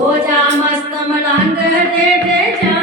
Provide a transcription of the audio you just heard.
हो जा मस्त मलांग दे दे जा